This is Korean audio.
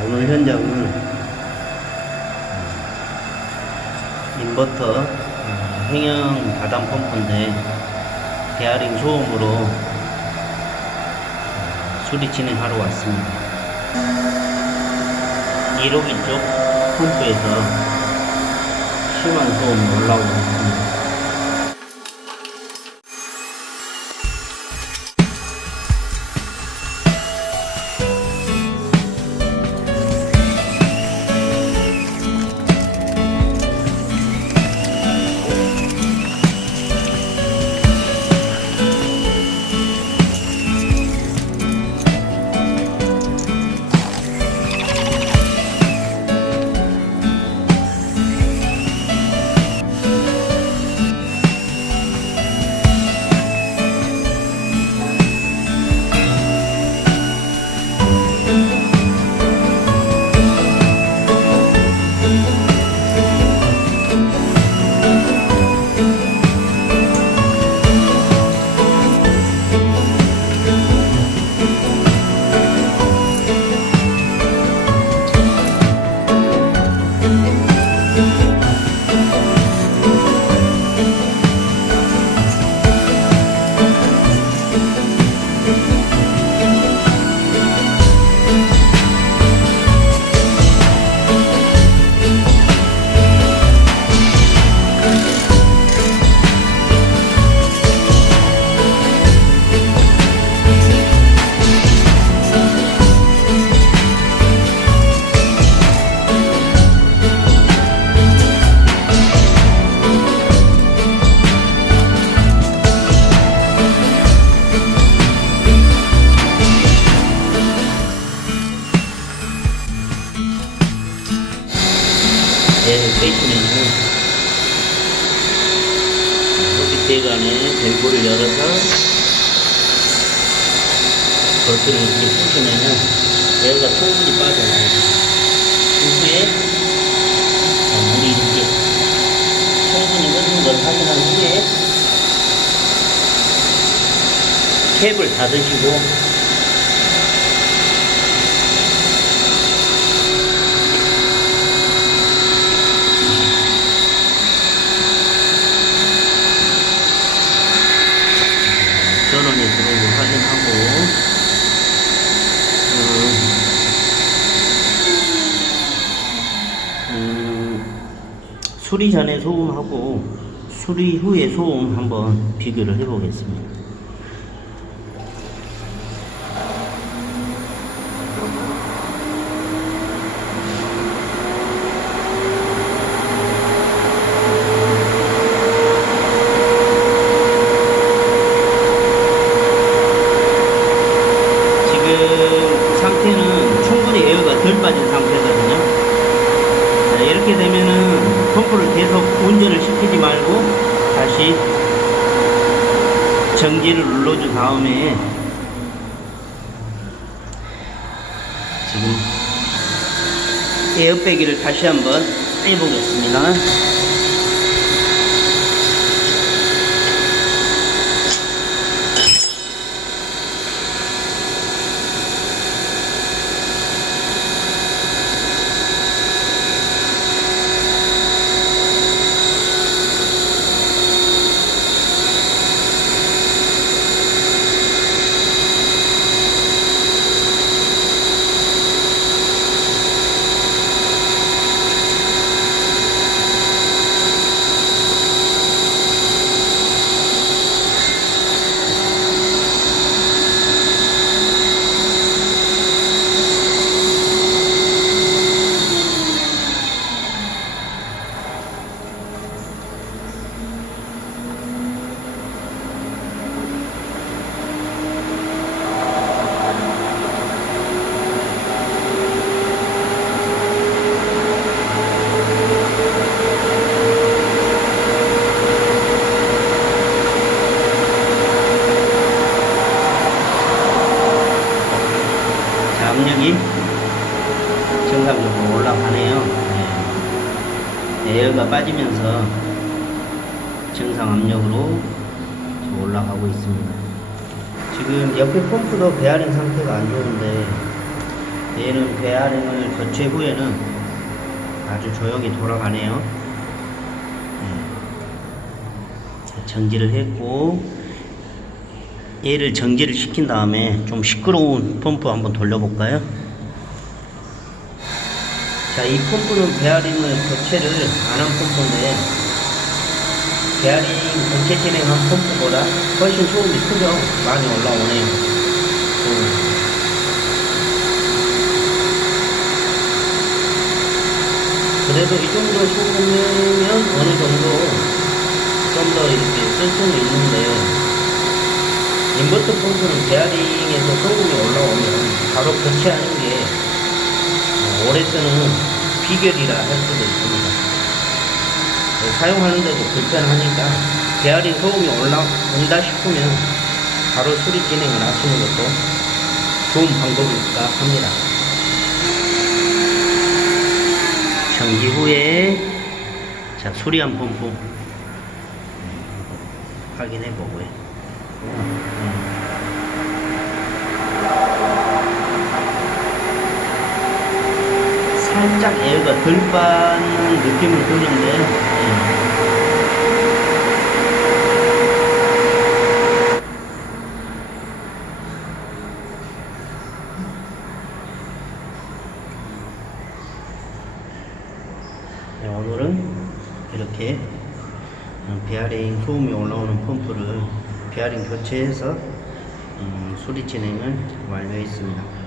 오늘 현장은 인버터 행형 다단 펌프인데 베어링 소음으로 수리 진행하러 왔습니다. 1호기 쪽 펌프에서 심한 소음이 올라오고 있습니다. 얘를 빼주면은 소비대간에 밸브를 열어서 볼트를 이렇게 푸시면은 얘가 충분히 빠져나와요. 이후에 물이 이렇게 충분히 흐르는 걸 확인한 후에 캡을 닫으시고 전원이 들어오는 걸 확인하고 수리 전에 소음하고 수리 후에 소음 한번 비교를 해 보겠습니다. 지금 상태는 충분히 에어가 덜 빠진 상태거든요. 이렇게 되면은 펌프를 계속 운전을 시키지 말고 다시 정지를 눌러준 다음에 지금 에어 빼기를 다시 한번 해보겠습니다. 압력이 정상적으로 올라가네요. 에어가 빠지면서 정상 압력으로 올라가고 있습니다. 지금 옆에 펌프도 베어링 상태가 안 좋은데 얘는 베어링을 교체 후에는 아주 조용히 돌아가네요. 정지를 했고, 얘를 정지를 시킨 다음에 좀 시끄러운 펌프 한번 돌려볼까요? 자, 이 펌프는 베어링을 교체를 안 한 펌프인데, 베어링 교체 진행한 펌프보다 훨씬 소음이 크죠? 많이 올라오네요. 그래도 이 정도 소음이면 어느 정도 좀 더 이렇게 쓸 수는 있는데, 인버터 펌프는 베어링에서 소음이 올라오면 바로 교체하는 게 오래 쓰는 비결이라 할 수도 있습니다. 사용하는데도 불편하니까 베어링 소음이 올라온다 싶으면 바로 수리 진행을 하시는 것도 좋은 방법일까 합니다. 정지 후에 자, 수리한 펌프 확인해 보고요. 살짝 에어가 덜 빠는 느낌을 드는데, 오늘은 이렇게 베어링 소음이 올라오는 펌프를 베어링 교체해서 수리 진행을 완료했습니다.